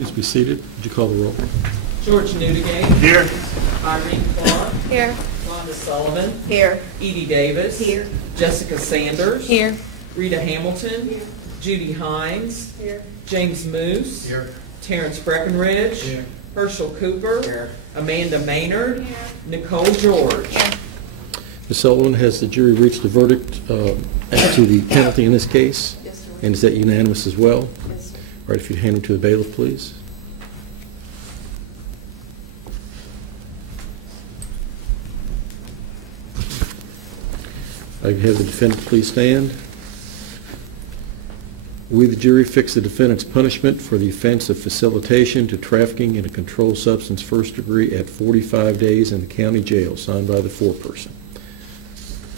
Please be seated. Would you call the roll? George Newdigate. Here. Irene Clark. Here. Rhonda Sullivan. Here. Edie Davis. Here. Jessica Sanders. Here. Rita Hamilton. Here. Judy Hines. Here. James Moose. Here. Terrence Breckenridge. Here. Herschel Cooper. Here. Amanda Maynard. Here. Nicole George. Here. Ms. Sullivan, has the jury reached a verdict as to the penalty in this case? Yes, sir. And is that unanimous as well? Yes, sir. All right, if you'd hand it to the bailiff, please. I have the defendant please stand. We, the jury, fix the defendant's punishment for the offense of facilitation to trafficking in a controlled substance first degree at 45 days in the county jail, signed by the foreperson.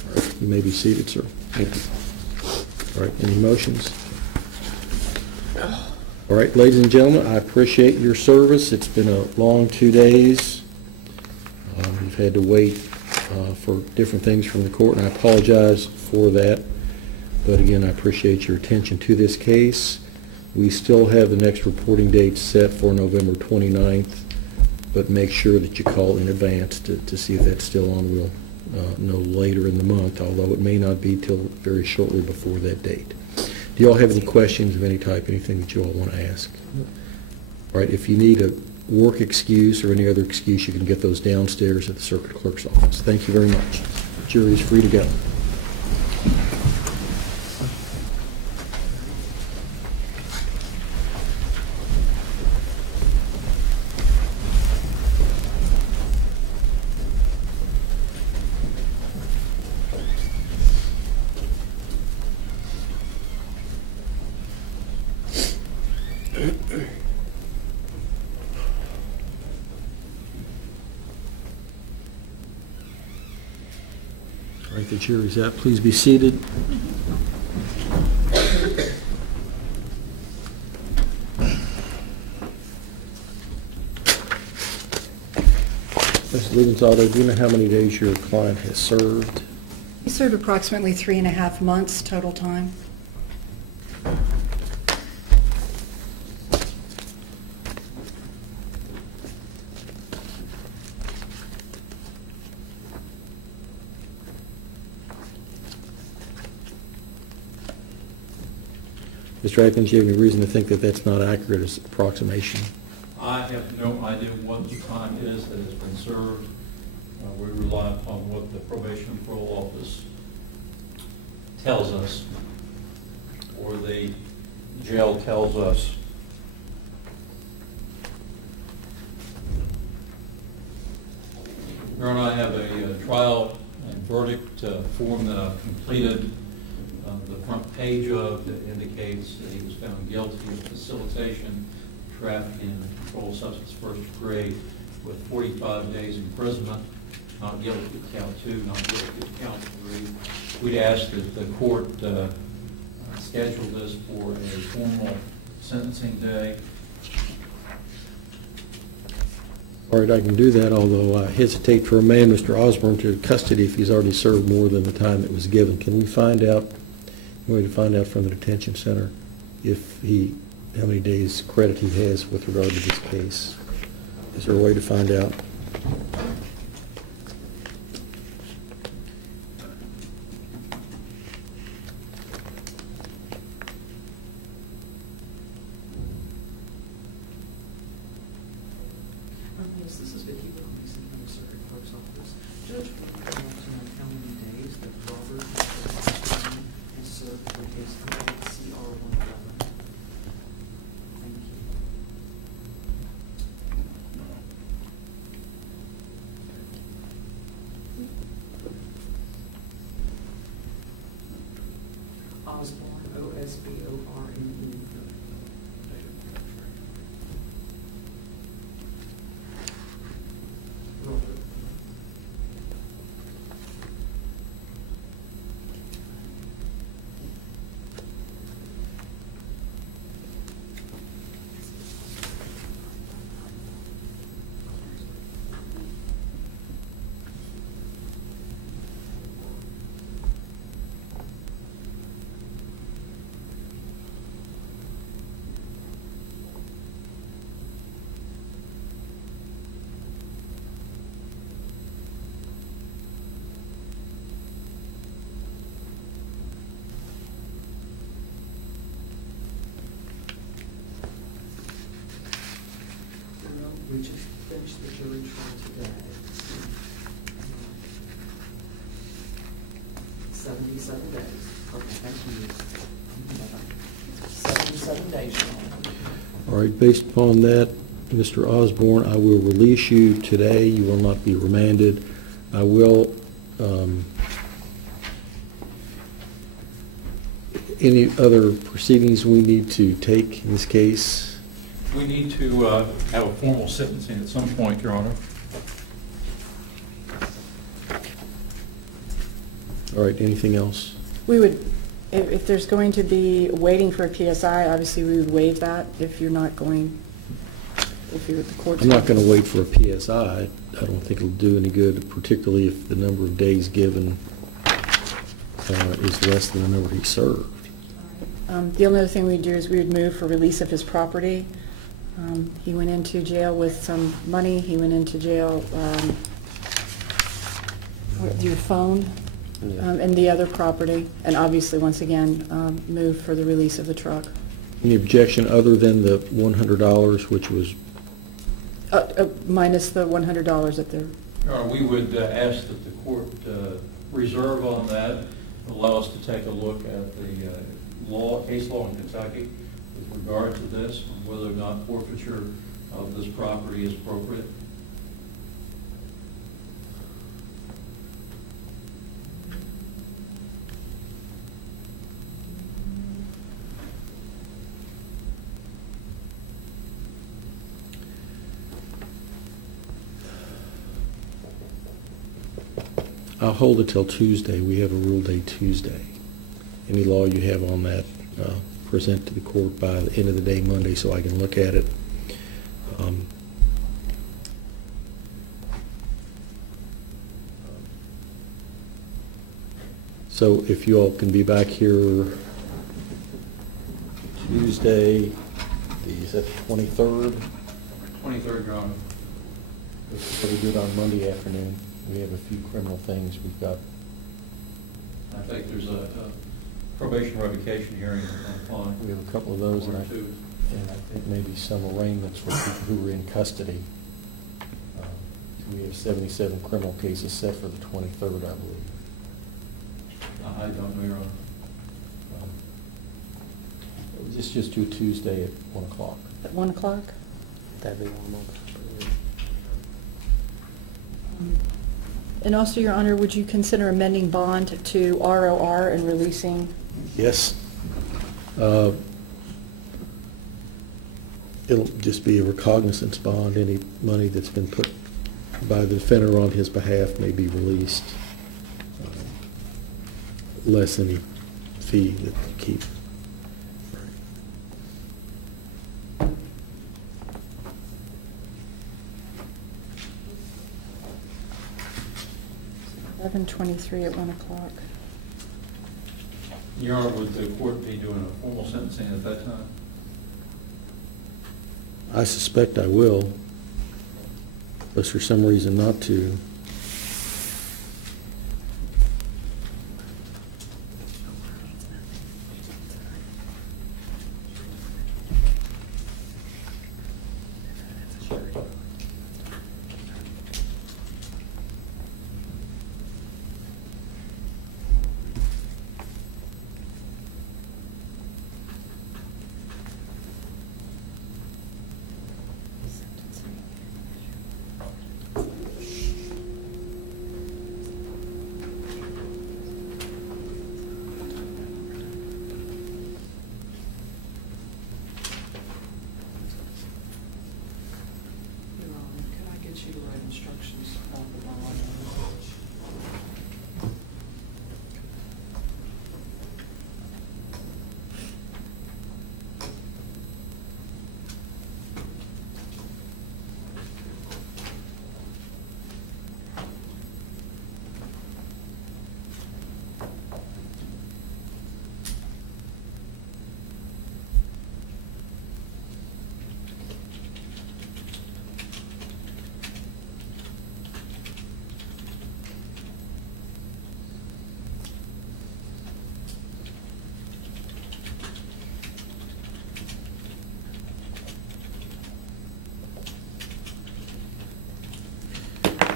All right, you may be seated, sir. Thank you. All right, any motions? All right, ladies and gentlemen, I appreciate your service. It's been a long 2 days. We've had to wait for different things from the court, and I apologize for that. But again, I appreciate your attention to this case. We still have the next reporting date set for November 29th, but make sure that you call in advance to see if that's still on. We'll know later in the month, although it may not be till very shortly before that date. Do you all have any questions of any type, anything that you all want to ask? All right, if you need a work excuse or any other excuse, you can get those downstairs at the circuit clerk's office. Thank you very much. The jury is free to go. All right, the jury's out. Please be seated. Ms. Liebenthal, do you know how many days your client has served? He served approximately 3.5 months total time. Mr. Atkins, do you have any reason to think that that's not accurate as approximation? I have no idea what the time is that has been served. We rely upon what the probation and parole office tells us, or the jail tells us. Your Honor, I have a trial and verdict form that I've completed. The front page of that indicates that he was found guilty of facilitation, trafficking, and controlled substance first degree with 45 days imprisonment. Not guilty of count 2, not guilty of count 3. We'd ask that the court schedule this for a formal sentencing day. All right, I can do that, although I hesitate to remand Mr. Osborne to custody if he's already served more than the time that was given. Can we find out, a way to find out from the detention center how many days credit he has with regard to this case? Is there a way to find out? Yes, this is Vicki Williams in the circuit clerk's office. Judge, would you like to know how many days that Robert has served for his CR 111? Thank you. Osborne, O-S-B-O-R-N-E. Robert. 77 days. Okay, thank you. 77 days, Your Honor. All right, based upon that, Mr. Osborne, I will release you today. You will not be remanded. I will, any other proceedings we need to take in this case? We need to have a formal sentencing at some point, Your Honor. All right, anything else? We would, if there's going to be waiting for a PSI, obviously we would waive that if you're not going, if you're at the court. I'm not going to wait for a PSI. I don't think it'll do any good, particularly if the number of days given is less than the number he served. The only other thing we'd do is we would move for release of his property. He went into jail with some money. He went into jail, your phone, and the other property, and obviously, once again, move for the release of the truck. Any objection other than the $100, which was? Minus the $100 that they're... Your Honor, we would ask that the court reserve on that, allow us to take a look at the case law in Kentucky with regard to this, whether or not forfeiture of this property is appropriate. I'll hold it till Tuesday. We have a rule day Tuesday. Any law you have on that, present to the court by the end of the day Monday so I can look at it. So if you all can be back here Tuesday, is that the 23rd? 23rd, Your Honor. What do we do it on Monday afternoon? We have a few criminal things we've got. I think there's a probation revocation hearing on. We have a couple of those, and I think maybe some arraignments for people who are in custody. We have 77 criminal cases set for the 23rd, I believe. I don't know, Your Honor. Just do Tuesday at 1 o'clock. At 1 o'clock? That'd be 1 month. And also, Your Honor, would you consider amending bond to ROR and releasing? Yes. It'll just be a recognizance bond. Any money that's been put by the defendant on his behalf may be released, less any fee that you keep. $11:23 at 1 o'clock. Your Honor, would the court be doing a formal sentencing at that time? I suspect I will, unless for some reason not to.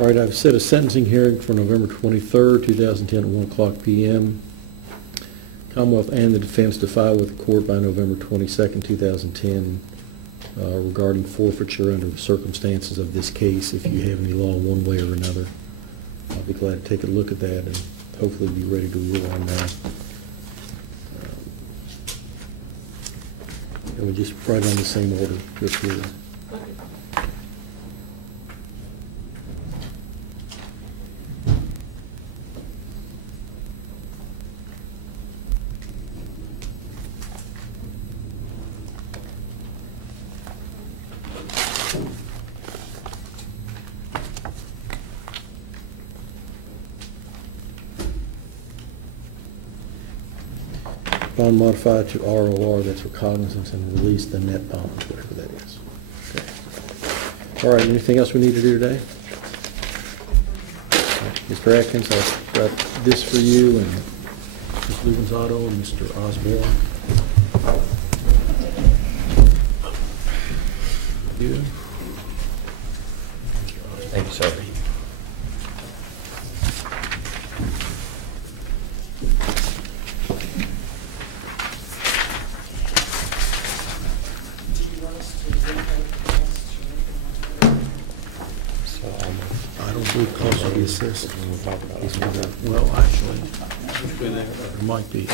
All right, I've set a sentencing hearing for November 23rd, 2010 at 1 o'clock p.m. Commonwealth and the defense to file with the court by November 22nd, 2010 regarding forfeiture under the circumstances of this case. If you have any law one way or another, I'll be glad to take a look at that and hopefully be ready to rule on that. And we just write on the same order just here. Bond modified to ROR, that's recognizance and release the net bonds, whatever that is. Okay. All right, anything else we need to do today? Mr. Atkins, I've got this for you, and Ms. Luganzado and Mr. Osborne. You. Thank you, sir. I don't believe cost of the assist. Well, actually, there might be.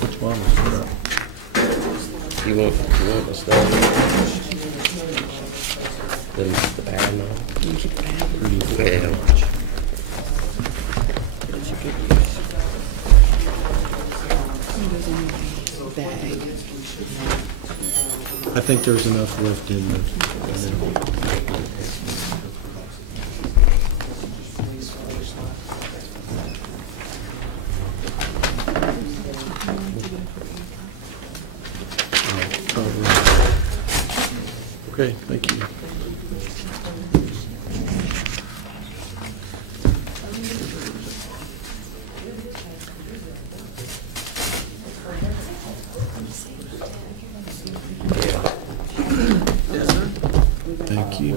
Which one was that? You want the stuff? The bad now? Yeah. I think there's enough left in the. Okay, thank you. Thank you.